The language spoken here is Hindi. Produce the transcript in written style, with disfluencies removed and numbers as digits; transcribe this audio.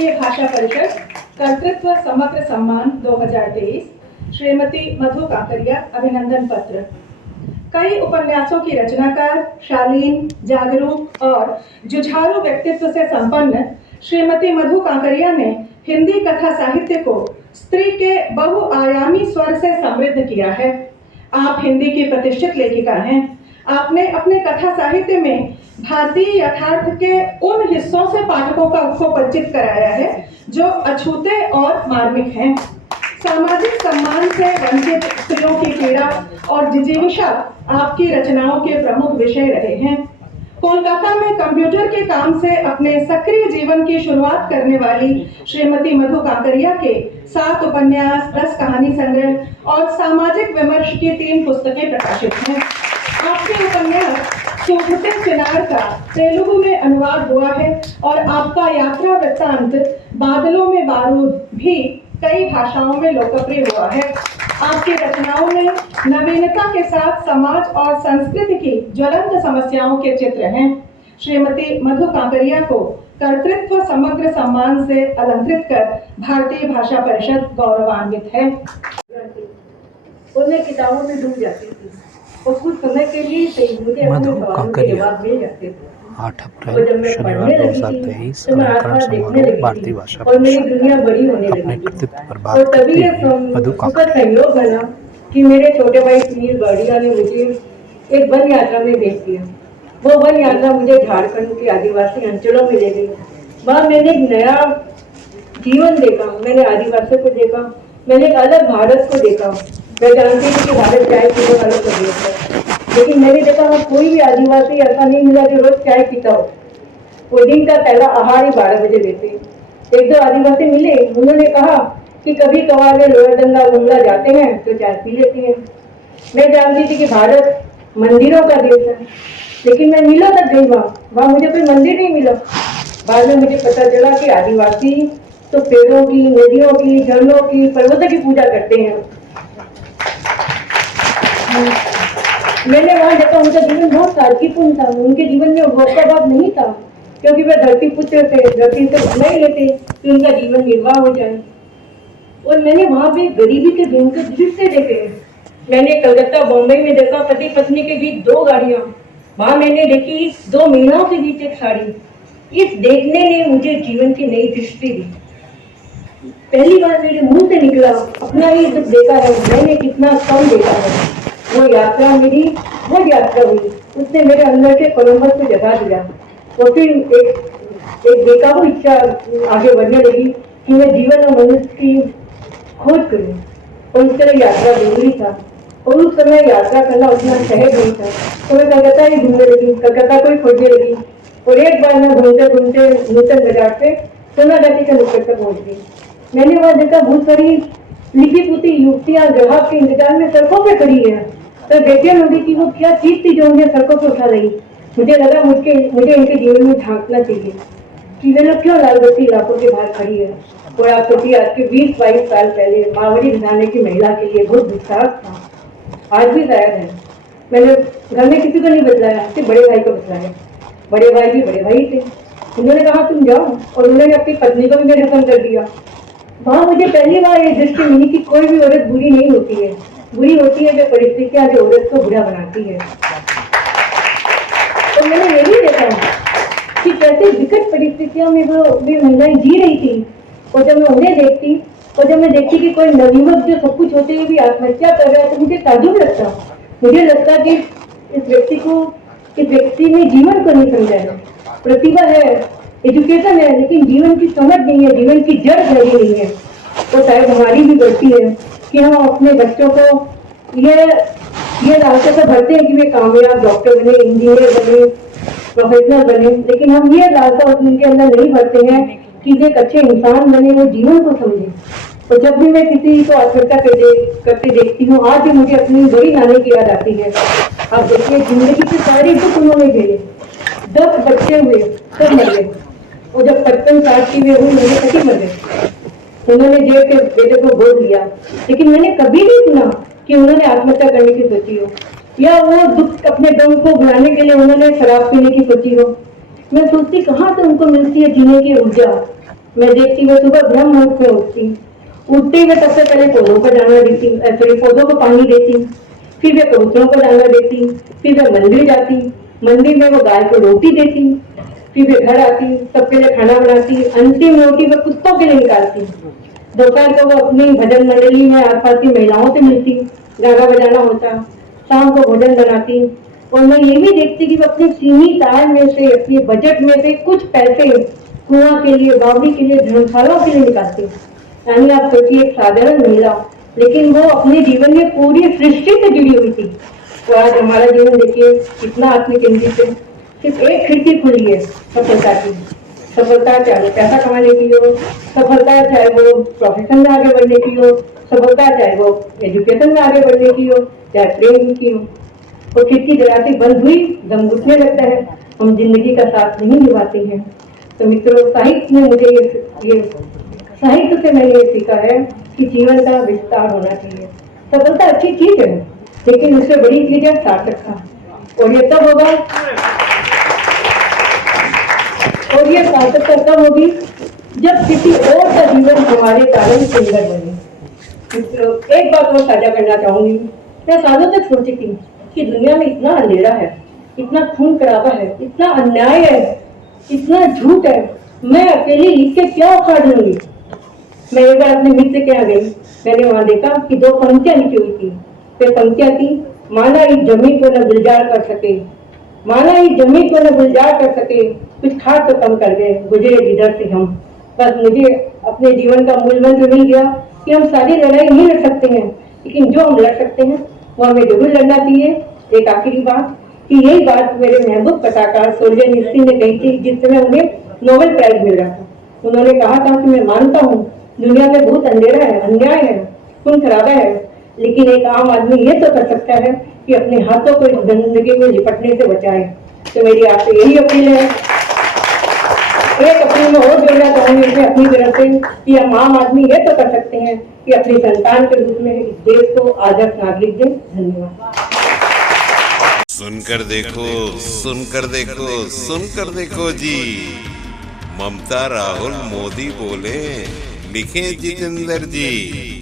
भारतीय भाषा परिषद कर्तृत्व समग्र सम्मान 2023 श्रीमती मधु काकरिया अभिनंदन पत्र। कई उपन्यासों की रचनाकार, शालीन, जागरूक और जुझारू व्यक्तित्व से संपन्न श्रीमती मधु काकरिया ने हिंदी कथा साहित्य को स्त्री के बहुआयामी स्वर से समृद्ध किया है। आप हिंदी की प्रतिष्ठित लेखिका हैं। आपने अपने कथा साहित्य में भारतीय यथार्थ के उन हिस्सों से पाठकों को परिचित कराया है जो अछूते और मार्मिक हैं। सामाजिक सम्मान से वंचित स्त्रियों की पीड़ा और जिजीविषा आपकी रचनाओं के प्रमुख विषय रहे हैं। कोलकाता में कंप्यूटर के काम से अपने सक्रिय जीवन की शुरुआत करने वाली श्रीमती मधु काकरिया के 7 उपन्यास, 10 कहानी संग्रह और सामाजिक विमर्श की 3 पुस्तकें प्रकाशित हैं। आपके उपन्यास सूखते चिनार का तेलुगु में अनुवाद हुआ है और आपका यात्रा वृत्तांत बादलों में बारूद भी कई भाषाओं में लोकप्रिय हुआ है। आपकी रचनाओं में नवीनता के साथ समाज और संस्कृति की ज्वलंत समस्याओं के चित्र हैं। श्रीमती मधु काकरिया को कर्तृत्व समग्र सम्मान से अलंकृत कर भारतीय भाषा परिषद गौरवान्वित है। उन्हें किताबों में डूब जाती थी और कुछ समय के लिए मुझे अपने सवालों के जवाब मिल जाते थे। 8 अप्रैल शनिवार 2023 अलंकरण समारोह भारतीय भाषा और मेरी दुनिया बड़ी होने अपने लगी कृतित्व पर बात और तभी करते ये हुए मधु सुखद काकरिया संयोग बना कि मेरे छोटे भाई सुनील बाड़िया ने मुझे एक वन यात्रा में भेज दिया। वो वन यात्रा मुझे झारखंड के आदिवासी अंचलों में ले गई। वहाँ मैंने एक नया जीवन देखा, मैंने आदिवासियों को देखा, मैंने एक अलग भारत को देखा। मैं जानती हूँ कि भारत चाय पीने वालों का देश है, लेकिन मैंने देखा वहाँ कोई भी आदिवासी ऐसा नहीं मिला जो रोज चाय पीता हो। वो दिन का पहला आहार ही 12 बजे देते। 1-2 आदिवासी मिले, उन्होंने कहा कि कभी कभार वे लोअर डंगा मंगला जाते हैं तो चाय पी लेते हैं। मैं जानती थी कि भारत मंदिरों का देश है, लेकिन मैं मीलों तक गई वहाँ मुझे कोई मंदिर नहीं मिला। बाद में मुझे पता चला कि आदिवासी तो पेड़ों की, नदियों की, झरनों की, पर्वतों की पूजा करते हैं। मैंने वहां देखा उनका जीवन बहुत सादगीपूर्ण था। उनके जीवन में भोगाभाव नहीं था, क्योंकि वे धरती पुत्र थे, धरती से उतना ही लेते कि उनका जीवन निर्वाह हो जाए। और मैंने वहां पे गरीबी के भयंकर दृश्य देखे। मैंने कलकत्ता, बॉम्बे में देखा पति पत्नी के बीच 2 गाड़ियां, वहां मैंने देखी 2 महिलाओं के बीच एक साड़ी। इस देखने ने मुझे जीवन की नई दृष्टि दी। पहली बार मेरे मुंह से निकला, अपना ही दुख देखा है, मैंने कितना कम देखा है। वो यात्रा हुई, उसने मेरे अंदर के कोलंबस को जगा दिया। और फिर एक बेकाबू इच्छा आगे बढ़ने लगी कि मैं जीवन और मनुष्य की खोज करूं। और उस तरह यात्रा जरूरी था। और उस समय यात्रा करना उतना सहज नहीं था, तो मैं कलकत्ता ही घूमने लगी, कलकत्ता को ही खोजने लगी। और एक बार मैं घूमते घूमते नूतन बाजार से सोनागाछी के नुक्कड़ तक पहुंच गई। मैंने वहां देखा बहुत सारी लिखी पुती युवतियां ग्राहक के इंतजार में सड़कों पे खड़ी है। तो बेटियां होगी कि वो क्या चीज थी जो उन्हें सड़कों पे उठा रही। मुझे लगा मुझे इनके जीवन में झांकना चाहिए कि वे लोग क्यों लाल बत्ती इलाकों के बाहर खड़ी है। और आप सोचिए, आज के 20-22 साल पहले मावड़ी घराने की महिला के लिए बहुत विश्वास था, आज भी शायद है। मैंने घर में किसी को नहीं बतलाया, सिर्फ बड़े भाई को बतलाया। बड़े भाई भी बड़े भाई थे, उन्होंने कहा तुम जाओ, और उन्होंने अपनी पत्नी को भी मेरे पसंद कर दिया। वहां मुझे पहली बार ये दृष्टि मिली कि कोई भी औरत बुरी नहीं होती है, बुरी होती है वे परिस्थितियां जो औरत को बुरा बनाती है। तो मैंने ये भी देखा कि कैसे विकट परिस्थितियों में वे महिलाएं जी रही थी। और जब मैं उन्हें देखती और जब मैं देखती कि कोई नवयुवक जो सब कुछ होते हुए भी आत्महत्या कर रहा है, तो मुझे ताज्जुब लगता। मुझे लगता कि इस व्यक्ति ने जीवन को नहीं समझा है। प्रतिभा है, एजुकेशन है, लेकिन जीवन की समझ नहीं है, जीवन की जड़ गहरी नहीं है। तो शायद हमारी भी गलती है कि हम अपने बच्चों को ये रास्ते से भरते हैं कि वे कामयाब डॉक्टर बने, इंजीनियर बने, प्रोफेशनल बने, लेकिन हम ये रास्ता उनके अंदर नहीं भरते हैं कि वे एक अच्छे इंसान बने, वो जीवन को समझे। तो जब भी मैं किसी को आत्महत्या करते देखती हूँ, आज भी मुझे अपनी बड़ी नानी की याद आती है। आप देखिए, जिंदगी की सारी दुख उन्होंने झेले, 10 बच्चे हुए, सब मर गए। और जब 55 साल की वे हुई, मेरे पति मर गए। उन्होंने जेब के बेटे को गोद लिया, लेकिन मैंने कभी नहीं सुना कि उन्होंने आत्महत्या करने की सोची हो, या वो दुख अपने दम को बुलाने के लिए उन्होंने शराब पीने की सोची हो। मैं सोचती कहाँ से उनको मिलती है जीने की ऊर्जा। मैं देखती मैं सुबह ब्रह्म मुहूर्त में उठते ही मैं सबसे पहले पौधों को दाना देती, सॉरी पौधों को पानी देती, फिर वे कबूतरों को दाना देती, फिर वे मंदिर जाती, मंदिर में वो गाय को रोटी देती, फिर वे घर आती, सबके लिए खाना बनाती, अंतिम रोटी वे कुत्तों के लिए निकालती। दोपहर को वो अपनी भजन मंडली में आसपास की महिलाओं से मिलती, गाना बजाना होता, शाम को भोजन बनाती। और मैं ये भी देखती कि वो अपने सीमित आय में से, अपने बजट में से कुछ पैसे कुआं के लिए, बावड़ी के लिए, धर्मशालाओं के लिए निकालती। यानी आप सोचिए एक साधारण महिला, लेकिन वो अपने जीवन में पूरी सृष्टि से जुड़ी हुई थी। तो आज हमारा जीवन देखिए कितना आत्मकेंद्रित है। सिर्फ एक खिड़की खुली है सफलता की। सफलता चाहे पैसा कमाने की हो, सफलता चाहे वो प्रोफेशन में आगे बढ़ने की हो, सफलता चाहे वो एजुकेशन में आगे बढ़ने की हो, चाहे प्रेम की हो। वो खिड़की जराती बंद हुई, दम घुटने लगता है, हम जिंदगी का साथ नहीं निभाते हैं। तो मित्रों, साहित्य ने मुझे ये साहित्य से मैंने ये सीखा है कि जीवन का विस्तार होना चाहिए। सफलता अच्छी चीज है, लेकिन उससे बड़ी चीज है सार्थकता। और ये तब होगा, और ये सार्थकता तब होगी जब किसी और का जीवन हमारे कारण सुंदर बने। मित्रों, एक बात मैं साझा करना चाहूंगी। मैं सालों तक सोची थी कि दुनिया में इतना अंधेरा है, इतना खून खराबा है, इतना अन्याय है, इतना झूठ है, मैं अकेली लिख के क्या उखाड़ लूंगी। मैं एक बार अपने मित्र के यहाँ गई, मैंने वहां देखा कि 2 पंक्तियां लिखी हुई थी। वे पंक्तियां थी, माना इस जमीन को न गुलजार कर सके, माना इस जमीन को न गुलजार कर सके, कुछ खाद तो कम कर गए, गुजरे जिधर से हम। बस मुझे अपने जीवन का मूल मंत्र मिल गया कि हम सारी लड़ाई नहीं लड़ सकते हैं, लेकिन जो हम लड़ सकते हैं वो हमें जरूर लड़ना चाहिए। एक आखिरी बात, कि यही बात मेरे महबूब कथाकार सोल्जेनित्सिन ने कही थी जिस समय उन्हें नोबेल प्राइज मिल रहा था। उन्होंने कहा था कि मैं मानता हूँ दुनिया में बहुत अंधेरा है, अन्याय है, खून खराबा है, लेकिन एक आम आदमी ये तो कर सकता है कि अपने हाथों को इस गंदगी में लिपटने से बचाए। तो मेरी आपसे यही अपील है। एक अपील में और जोड़ना चाहूंगी मैं अपनी तरफ से कि हम आम आदमी ये तो कर सकते हैं कि अपनी संतान के रूप में इस देश को आदर्श नागरिक दें। धन्यवाद। सुनकर देखो, सुनकर देखो, सुनकर देखो जी। ममता राहुल मोदी बोले, लिखे जितेंद्र जी।